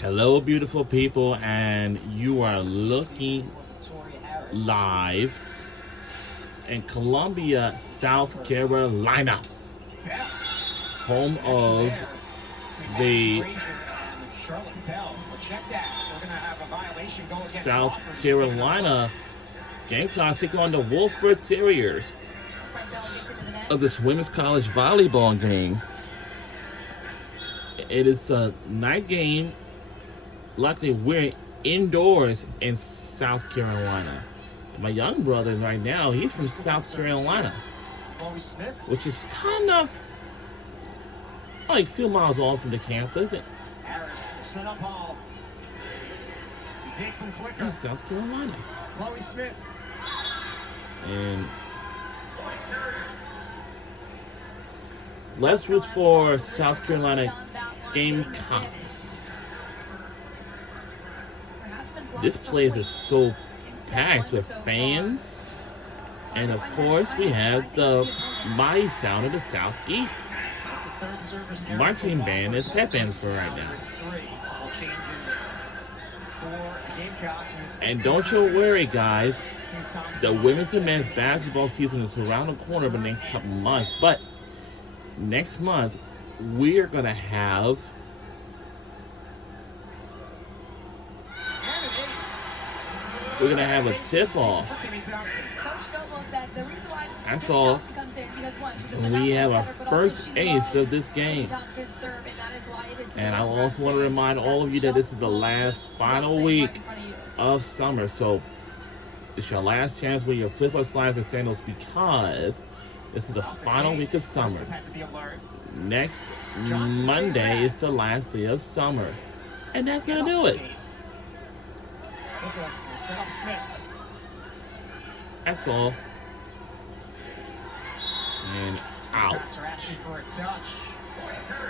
Hello, beautiful people, and you are looking live in Columbia, South Carolina, home of the South Carolina Gamecocks take on the Wofford Terriers of this women's college volleyball game. It is a night game. Luckily, we're indoors in South Carolina. My young brother right now, he's from South Carolina, which is kind of like a few miles off from the campus. Harris, set up ball. You take from Clicker. In South Carolina. Chloe Smith. And let's root for South Carolina Gamecocks. This place is so packed with fans. And of course, we have the mighty sound of the Southeast. Marching band is pep band for right now. And don't you worry, guys. The women's and men's basketball season is around the corner for the next couple months. But next month, we're going to have a tip-off. That's all. We have our first ace of this game. And I also want to remind all of you that this is the last final week of summer. So it's your last chance with your flip-up slides and sandals because this is the final week of summer. Next Monday is the last day of summer. And that's going to do it. That's all. And out. For a touch.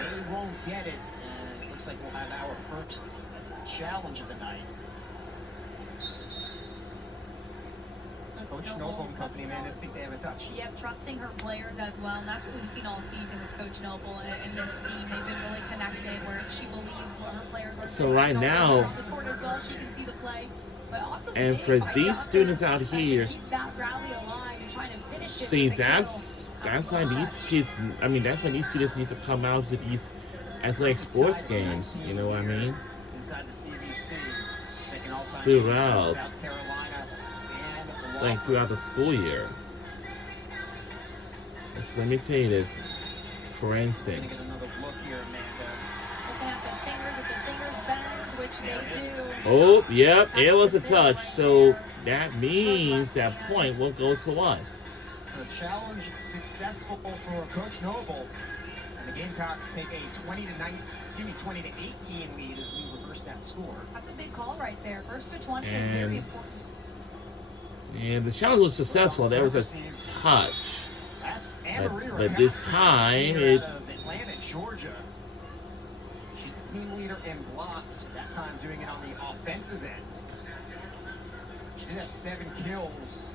They won't get it. And it looks like we'll have our first challenge of the night. Coach Noble and company, man, I think they have a touch. Yep, trusting her players as well, and that's what we've seen all season with Coach Noble and this team. They've been really connected, where she believes what her players are. So right now, the court as well, she can see the play. But also and for these students out here, keep that rally alive and trying to finish it. See, that's why these kids. I mean, that's why these students need to come out to these athletic sports games. You know what I mean? Inside the CBC, second all-time Throughout. South Carolina and Like throughout the school year. Let me tell you this. For instance. another look here, Amanda. Looking at the fingers, if the fingers bend, which they do. Oh, yep, it was a touch. So that means that point will go to us. So the challenge successful for Coach Noble. And the Gamecocks take a 20 to 18 lead as we reverse that score. That's a big call right there. First to 20 is very important. And the challenge was successful. There was a touch. But this time, it... Atlanta, Georgia. She's the team leader in blocks, that time doing it on the offensive end. She did have 7 kills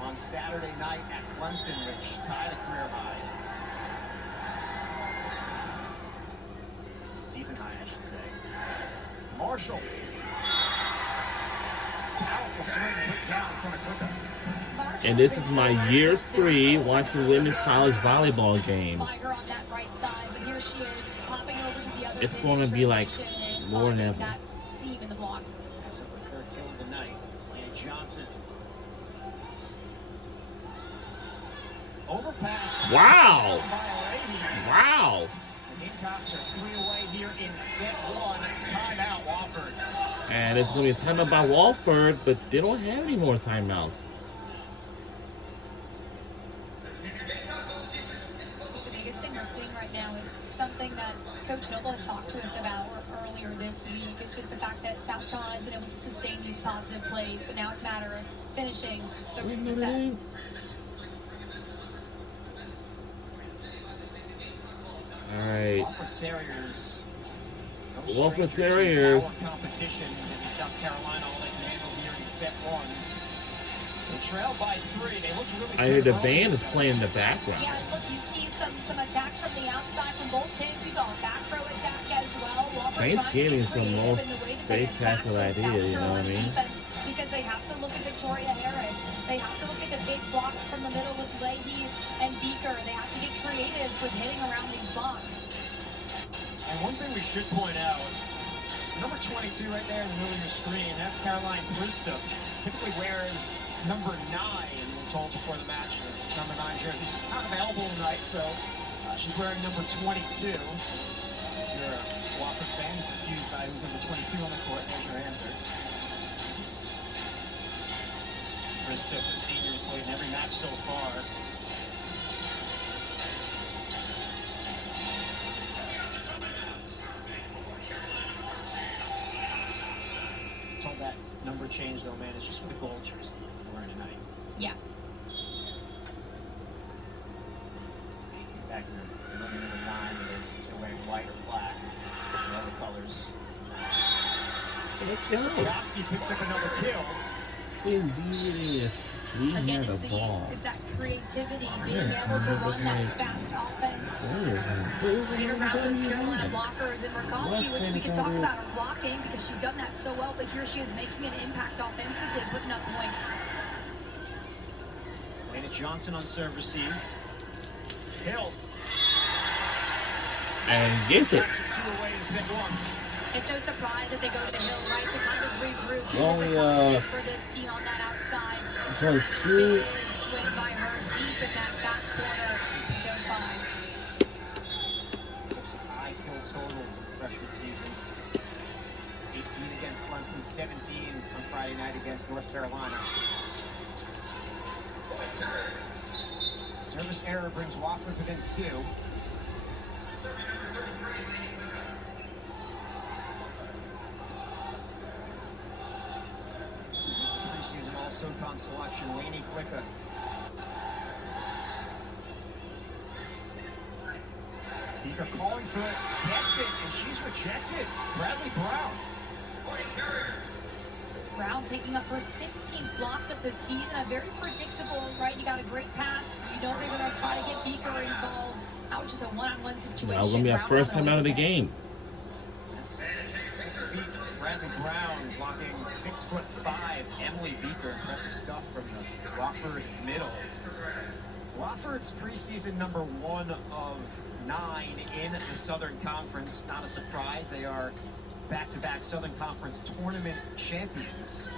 on Saturday night at Clemson, which tied a career high. Season high, I should say. Marshall. Powerful swing, puts out in front of Clicker. And this is my year 3 watching women's college volleyball games. It's going to be like more than ever. Wow! Wow! The Gamecocks are 3 away here in set 1. Timeout, Wofford. And it's going to be a timeout by Wofford, but they don't have any more timeouts. The biggest thing we're seeing right now is something that Coach Noble had talked to us about earlier this week. It's just the fact that South Carolina has been able to sustain these positive plays, but now it's a matter of finishing the set. All right. Wofford Terriers. Competition in South Carolina, all they can handle here in set 1. They trail by 3. They looked really I hear good the early band this is set. playing in the background. Yeah, look, you see some attacks from the outside from both teams. We saw a back row attack as well. Wofford Thanksgiving is the trying to get most creative in the way that they attack spectacular the idea, South you know what I Carolina mean? defense, because they have to look at Victoria Harris. They have to look at the big blocks from the middle with Leahy and Beaker. They have to get creative with hitting around these blocks. And one thing we should point out, number 22 right there in the middle of your screen, that's Caroline Bristow. Typically wears number 9, we're told before the match. Number 9 jersey is not available tonight, so she's wearing number 22. If you're a Wofford fan, you're confused by who's number 22 on the court, there's your answer. Bristow, the senior, has played in every match so far. Told that number change though, man, it's just for the gold jersey we're wearing tonight. Yeah. Back in the number 9, they're wearing white or black. There's some other colors. Let's go. Kowski picks up another kill. Indeed it is. We Again, have the ball. it's that creativity, being able to run that fast offense. Get around those Carolina blockers, and Rakowski, which we can talk about her blocking because she's done that so well, but here she is making an impact offensively, putting up points. Lena Johnson on serve receive. Hill. And gets it. That's a 2 away to set 1. It's no surprise that they go to Hill, right, to kind of regroup. She's Only, a constant for this team on that outside. So cute. Big swing by her deep in that back corner, zone 5. Some high kill totals in the freshman season. 18 against Clemson, 17 on Friday night against North Carolina. Service error brings Wofford within 2. Here's the preseason All-SoCon selection, Lainey Klicka. Beaker calling for it, gets it, and she's rejected. Bradley Brown. Brown picking up her 16th block of the season. A very predictable, right? You got a great pass. You know they're going to try to get Beaker involved. That was just a one-on-one situation. That was going to be our first time out of the game. That's 6 feet. Bradley Brown blocking 6'5". Emily Beaker, impressive stuff from the Wofford middle. Wofford's preseason number 1 of 9 in the Southern Conference. Not a surprise. They are back-to-back Southern Conference tournament champions.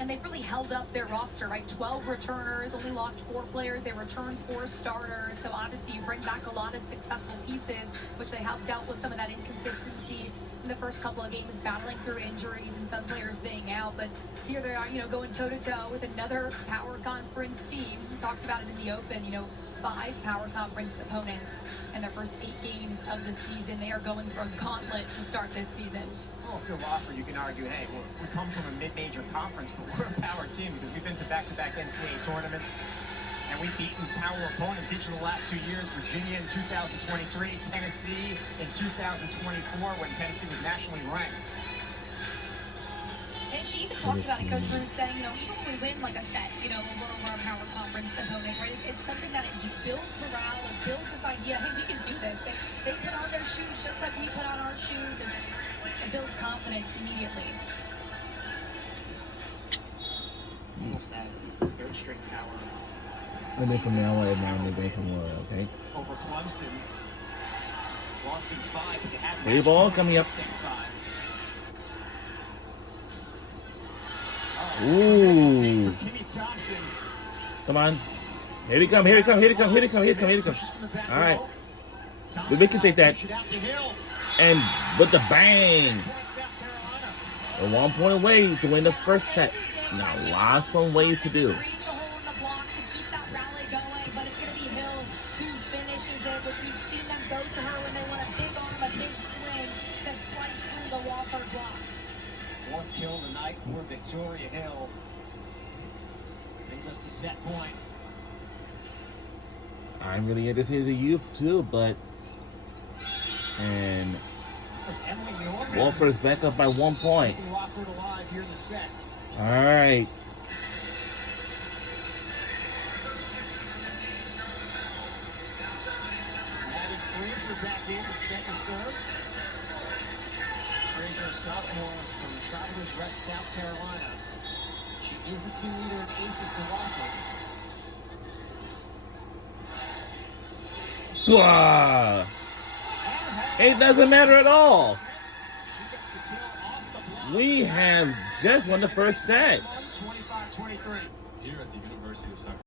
And they've really held up their roster, right? 12 returners, only lost 4 players. They returned 4 starters. So obviously you bring back a lot of successful pieces, which they have dealt with some of that inconsistency in the first couple of games, battling through injuries and some players being out. But here they are, going toe-to-toe with another power conference team. We talked about it in the open, 5 power conference opponents in their first 8 games of the season. They are going through a gauntlet to start this season. Well, if you're Wofford, you can argue, hey, we come from a mid-major conference, but we're a power team because we've been to back-to-back NCAA tournaments, and we've beaten power opponents each of the last 2 years. Virginia in 2023, Tennessee in 2024 when Tennessee was nationally ranked. And she even talked about it, Coach Drew, saying, even when we win like a set, we're a power conference opponent, right? It's something that it just builds morale, it builds this idea, hey, we can do this. They put on their shoes just like we put on our shoes. It builds confidence immediately. Almost that third string power. I've been from LA, man. They're going somewhere, okay? Over Clemson. Lost in 5. But it has Free ball coming up. 5. Ooh. Kimmy Thompson. Come on. Here he come, here he come, here he come, here he come, here he come, here he come. All right. We can take that. And with the bang. A 1 point away to win the first set. Now, lots of ways to do. Fourth kill tonight for Victoria Hill. Brings us to set point. I'm really interested in you too, but and Wofford's back up by 1 point. Wofford alive here in the set. All right. back in to set the serve. Fraser, sophomore from Travelers Rest, South Carolina. She is the team leader in aces for Wofford. Blah. It doesn't matter at all. She gets the kill off the block. We have just won the first set. 25-23. Here at the University of South